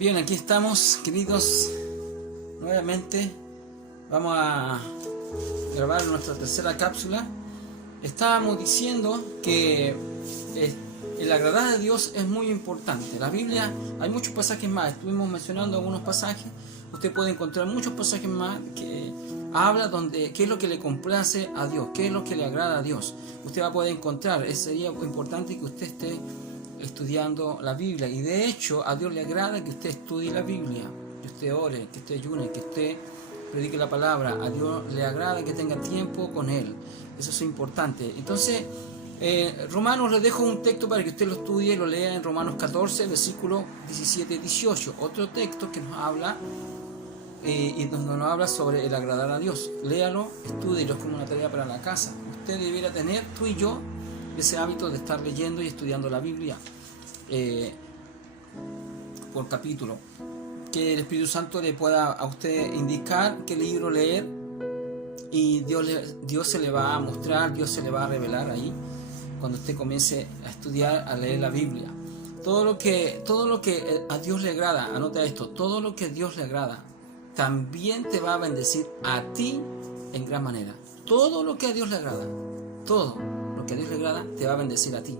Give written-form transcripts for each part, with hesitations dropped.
Bien, aquí estamos, queridos, nuevamente vamos a grabar nuestra tercera cápsula. Estábamos diciendo que el agradar a Dios es muy importante. La Biblia, hay muchos pasajes más, estuvimos mencionando algunos pasajes, usted puede encontrar muchos pasajes más que habla donde qué es lo que le complace a Dios, qué es lo que le agrada a Dios. Usted va a poder encontrar, sería importante que usted esté estudiando la Biblia, y de hecho a Dios le agrada que usted estudie la Biblia, que usted ore, que usted ayune, que usted predique la palabra. A Dios le agrada que tenga tiempo con Él, eso es importante. Entonces Romanos, les dejo un texto para que usted lo estudie y lo lea en Romanos 14, versículos 17 y 18, otro texto que nos habla y donde nos habla sobre el agradar a Dios. Léalo, estúdielo, es como una tarea para la casa. Usted debiera tener, tú y yo, ese hábito de estar leyendo y estudiando la Biblia por capítulo, que el Espíritu Santo le pueda a usted indicar qué libro leer, y Dios se le va a mostrar, Dios se le va a revelar ahí cuando usted comience a estudiar, a leer la Biblia. Todo lo que a Dios le agrada, anota esto, todo lo que a Dios le agrada también te va a bendecir a ti en gran manera. Todo lo que a Dios le agrada, todo lo que a Dios le agrada te va a bendecir a ti.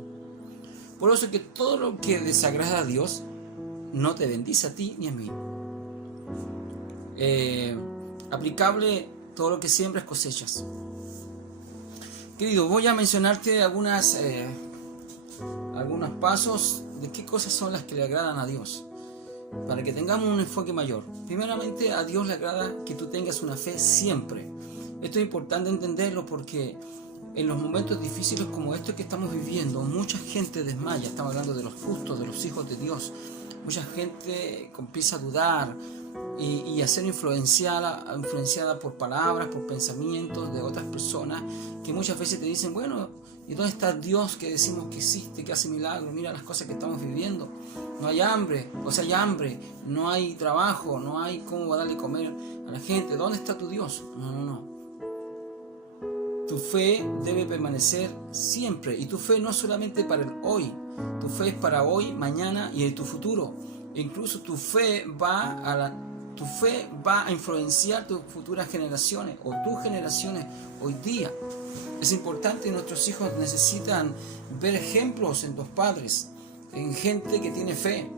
Por eso que todo lo que desagrada a Dios no te bendice a ti ni a mí. Aplicable, todo lo que siembras cosechas. Querido, voy a mencionarte algunos pasos de qué cosas son las que le agradan a Dios, para que tengamos un enfoque mayor. Primeramente, a Dios le agrada que tú tengas una fe siempre. Esto es importante entenderlo porque en los momentos difíciles como estos que estamos viviendo, mucha gente desmaya. Estamos hablando de los justos, de los hijos de Dios. Mucha gente empieza a dudar y a ser influenciada por palabras, por pensamientos de otras personas que muchas veces te dicen, bueno, ¿y dónde está Dios que decimos que existe, que hace milagros? Mira las cosas que estamos viviendo. No hay hambre, hay hambre, no hay trabajo, no hay cómo darle comer a la gente. ¿Dónde está tu Dios? No. Tu fe debe permanecer siempre, y tu fe no solamente para el hoy, tu fe es para hoy, mañana y en tu futuro. Incluso tu fe va a influenciar tus futuras generaciones o tus generaciones hoy día. Es importante, nuestros hijos necesitan ver ejemplos en los padres, en gente que tiene fe,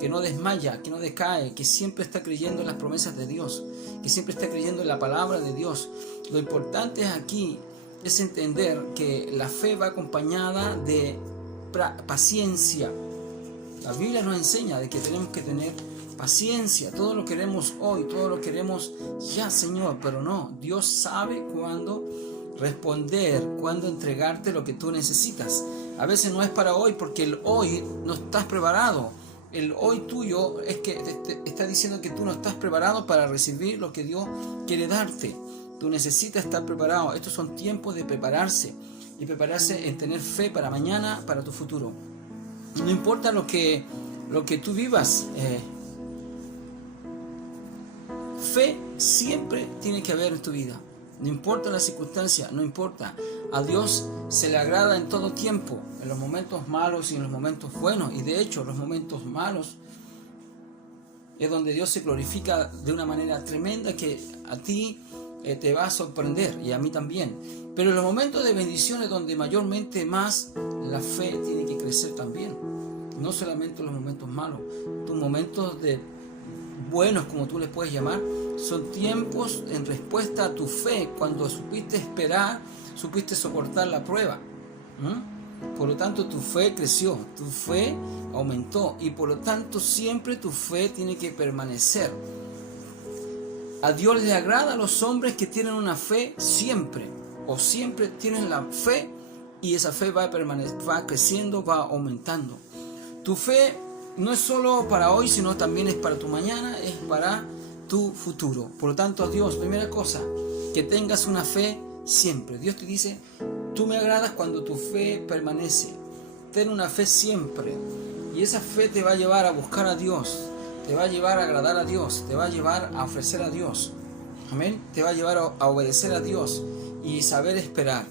que no desmaya, que no decae, que siempre está creyendo en las promesas de Dios, que siempre está creyendo en la palabra de Dios. Lo importante aquí es entender que la fe va acompañada de paciencia. La Biblia nos enseña de que tenemos que tener paciencia. Todo lo queremos hoy, todo lo queremos ya, Señor, pero no. Dios sabe cuándo responder, cuándo entregarte lo que tú necesitas. A veces no es para hoy, porque el hoy no estás preparado. El hoy tuyo es que te está diciendo que tú no estás preparado para recibir lo que Dios quiere darte. Tú necesitas estar preparado. Estos son tiempos de prepararse, y prepararse en tener fe para mañana, para tu futuro. No importa lo que tú vivas, fe siempre tiene que haber en tu vida. No importa la circunstancia, no importa. A Dios se le agrada en todo tiempo, en los momentos malos y en los momentos buenos. Y de hecho, los momentos malos es donde Dios se glorifica de una manera tremenda que a ti te va a sorprender, y a mí también. Pero en los momentos de bendición es donde mayormente más la fe tiene que crecer también. No solamente en los momentos malos. Tus momentos de buenos, como tú les puedes llamar, son tiempos en respuesta a tu fe, cuando supiste esperar, supiste soportar la prueba. Por lo tanto, tu fe creció, tu fe aumentó, y por lo tanto siempre tu fe tiene que permanecer. A Dios le agrada a los hombres que tienen una fe siempre, o siempre tienen la fe, y esa fe va creciendo, va aumentando. Tu fe no es solo para hoy, sino también es para tu mañana, es para tu futuro. Por lo tanto, a Dios, primera cosa, que tengas una fe siempre. Dios te dice, tú me agradas cuando tu fe permanece. Ten una fe siempre, y esa fe te va a llevar a buscar a Dios, te va a llevar a agradar a Dios, te va a llevar a ofrecer a Dios. Amén. Te va a llevar a obedecer a Dios y saber esperar.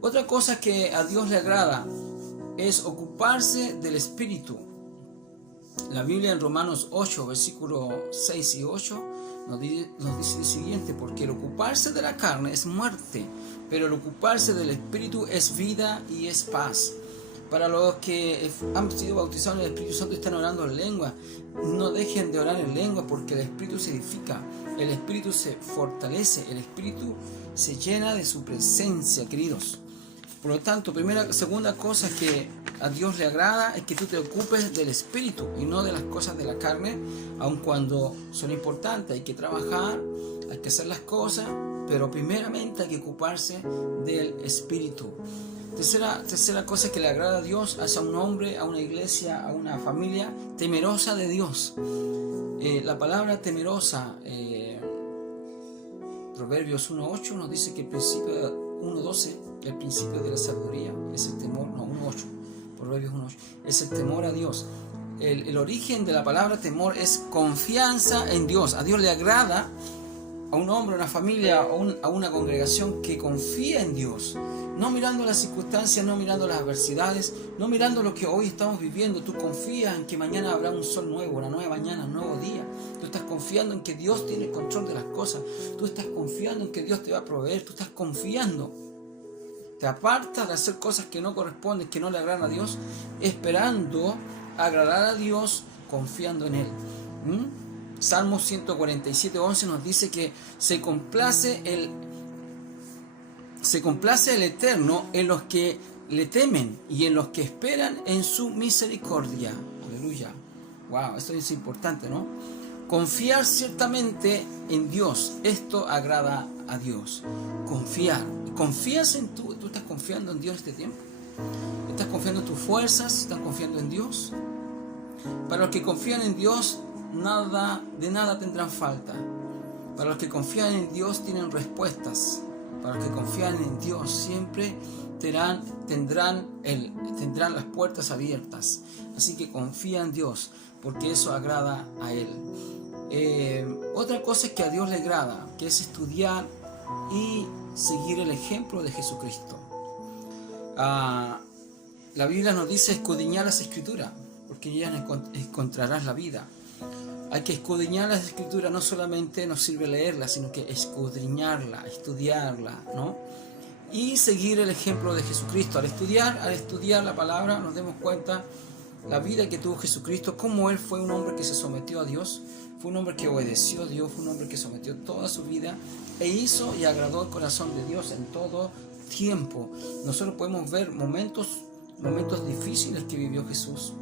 Otra cosa que a Dios le agrada es ocuparse del Espíritu. La Biblia en Romanos 8, versículos 6 y 8 nos dice lo siguiente: porque el ocuparse de la carne es muerte, pero el ocuparse del Espíritu es vida y es paz. Para los que han sido bautizados en el Espíritu Santo y están orando en lengua, no dejen de orar en lengua, porque el Espíritu se edifica, el Espíritu se fortalece, el Espíritu se llena de su presencia, queridos. Por lo tanto, segunda cosa que a Dios le agrada es que tú te ocupes del Espíritu y no de las cosas de la carne, aun cuando son importantes. Hay que trabajar, hay que hacer las cosas, pero primeramente hay que ocuparse del Espíritu. Tercera cosa que le agrada a Dios hacia un hombre, a una iglesia, a una familia temerosa de Dios. La palabra temerosa, Proverbios 1.8 nos dice que el principio 1.12, el principio de la sabiduría es el temor, 1.8, Proverbios 1.8, es el temor a Dios. El origen de la palabra temor es confianza en Dios. A Dios le agrada a un hombre, a una familia, a una congregación que confía en Dios, no mirando las circunstancias, no mirando las adversidades, no mirando lo que hoy estamos viviendo. Tú confías en que mañana habrá un sol nuevo, una nueva mañana, un nuevo día. Tú estás confiando en que Dios tiene el control de las cosas. Tú estás confiando en que Dios te va a proveer. Tú estás confiando. Te apartas de hacer cosas que no corresponden, que no le agradan a Dios, esperando agradar a Dios, confiando en Él. Salmo 147:11 nos dice que se complace el Eterno en los que le temen y en los que esperan en su misericordia. Aleluya. Wow, esto es importante, ¿no? Confiar ciertamente en Dios, esto agrada a Dios. Confiar. ¿Confías en tú estás confiando en Dios este tiempo? ¿Estás confiando en tus fuerzas? ¿Estás confiando en Dios? Para los que confían en Dios, de nada tendrán falta. Para los que confían en Dios tienen respuestas. Para los que confían en Dios siempre tendrán las puertas abiertas. Así que confía en Dios, porque eso agrada a Él. Otra cosa es que a Dios le agrada, que es estudiar y seguir el ejemplo de Jesucristo. La Biblia nos dice escudriñar las Escrituras, porque en ellas encontrarás la vida. Hay que escudriñar las Escrituras, no solamente nos sirve leerlas, sino que escudriñarla, estudiarla, ¿no? Y seguir el ejemplo de Jesucristo. Al estudiar la palabra, nos demos cuenta la vida que tuvo Jesucristo, cómo Él fue un hombre que se sometió a Dios, fue un hombre que obedeció a Dios, fue un hombre que sometió toda su vida e hizo y agradó el corazón de Dios en todo tiempo. Nosotros podemos ver momentos difíciles que vivió Jesús,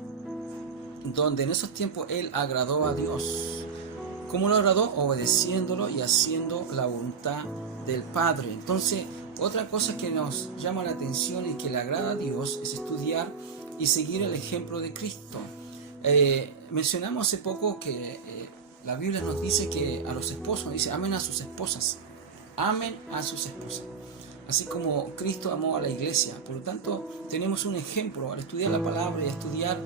donde en esos tiempos Él agradó a Dios. ¿Cómo lo agradó? Obedeciéndolo y haciendo la voluntad del Padre. Entonces, otra cosa que nos llama la atención y que le agrada a Dios es estudiar y seguir el ejemplo de Cristo. Mencionamos hace poco que la Biblia nos dice que a los esposos, dice, amen a sus esposas. Amen a sus esposas. Así como Cristo amó a la iglesia. Por lo tanto, tenemos un ejemplo al estudiar la palabra y estudiar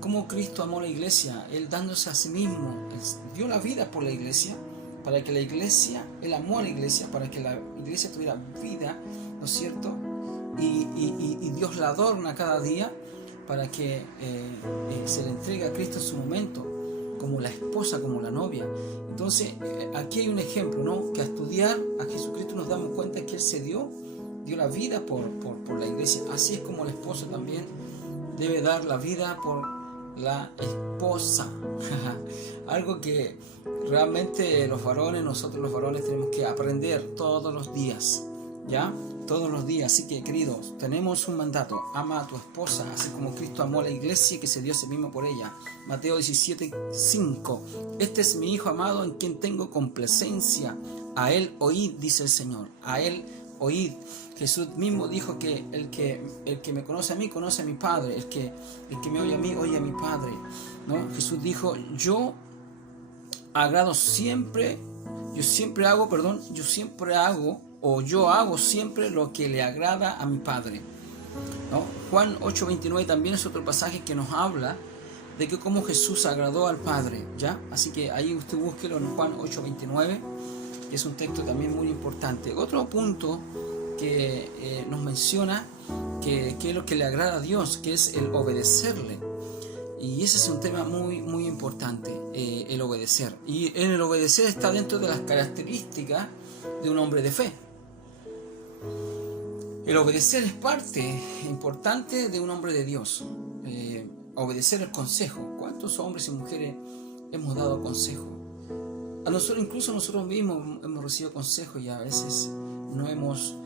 cómo Cristo amó a la iglesia. Él dándose a sí mismo, Él dio la vida por la iglesia, para que la iglesia, Él amó a la iglesia, para que la iglesia tuviera vida, ¿no es cierto? Y Dios la adorna cada día para que se le entregue a Cristo en su momento, como la esposa, como la novia. Entonces, aquí hay un ejemplo, ¿no? Que a estudiar a Jesucristo nos damos cuenta que Él se dio la vida por la iglesia. Así es como el esposo también debe dar la vida por la esposa. Algo que realmente nosotros los varones tenemos que aprender todos los días, ¿ya? Todos los días. Así que, queridos, tenemos un mandato: ama a tu esposa, así como Cristo amó a la iglesia, que se dio a sí mismo por ella. Mateo 17:5. Este es mi Hijo amado, en quien tengo complacencia. A Él oíd, dice el Señor. A Él oíd. Jesús mismo dijo que el que me conoce a mí, conoce a mi Padre. El que me oye a mí, oye a mi Padre, ¿no? Jesús dijo, yo hago siempre lo que le agrada a mi Padre, ¿no? Juan 8:29 también es otro pasaje que nos habla de que cómo Jesús agradó al Padre, ¿ya? Así que ahí usted búsquelo en Juan 8:29, que es un texto también muy importante. Otro punto que nos menciona que es lo que le agrada a Dios, que es el obedecerle. Y ese es un tema muy, muy importante, el obedecer. Y en el obedecer está dentro de las características de un hombre de fe. El obedecer es parte importante de un hombre de Dios. Obedecer el consejo. ¿Cuántos hombres y mujeres hemos dado consejo? A nosotros, incluso nosotros mismos hemos recibido consejos y a veces no hemos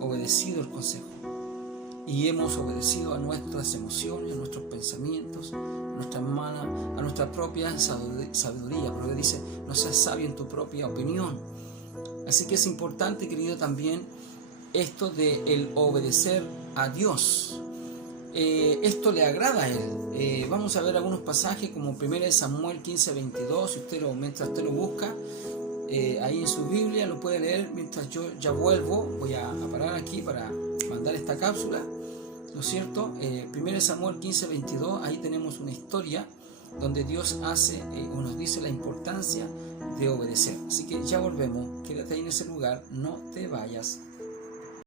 obedecido el consejo. Y hemos obedecido a nuestras emociones, a nuestros pensamientos, a nuestra propia sabiduría. Porque dice, no seas sabio en tu propia opinión. Así que es importante, querido, también esto de el obedecer a Dios. Esto le agrada a Él. Vamos a ver algunos pasajes como 1 Samuel 15:22. Si mientras usted lo busca ahí en su Biblia, lo puede leer mientras yo ya vuelvo. Voy a parar aquí para mandar esta cápsula, ¿no es cierto? 1 Samuel 15:22, ahí tenemos una historia donde Dios nos dice la importancia de obedecer. Así que ya volvemos, quédate ahí en ese lugar, no te vayas.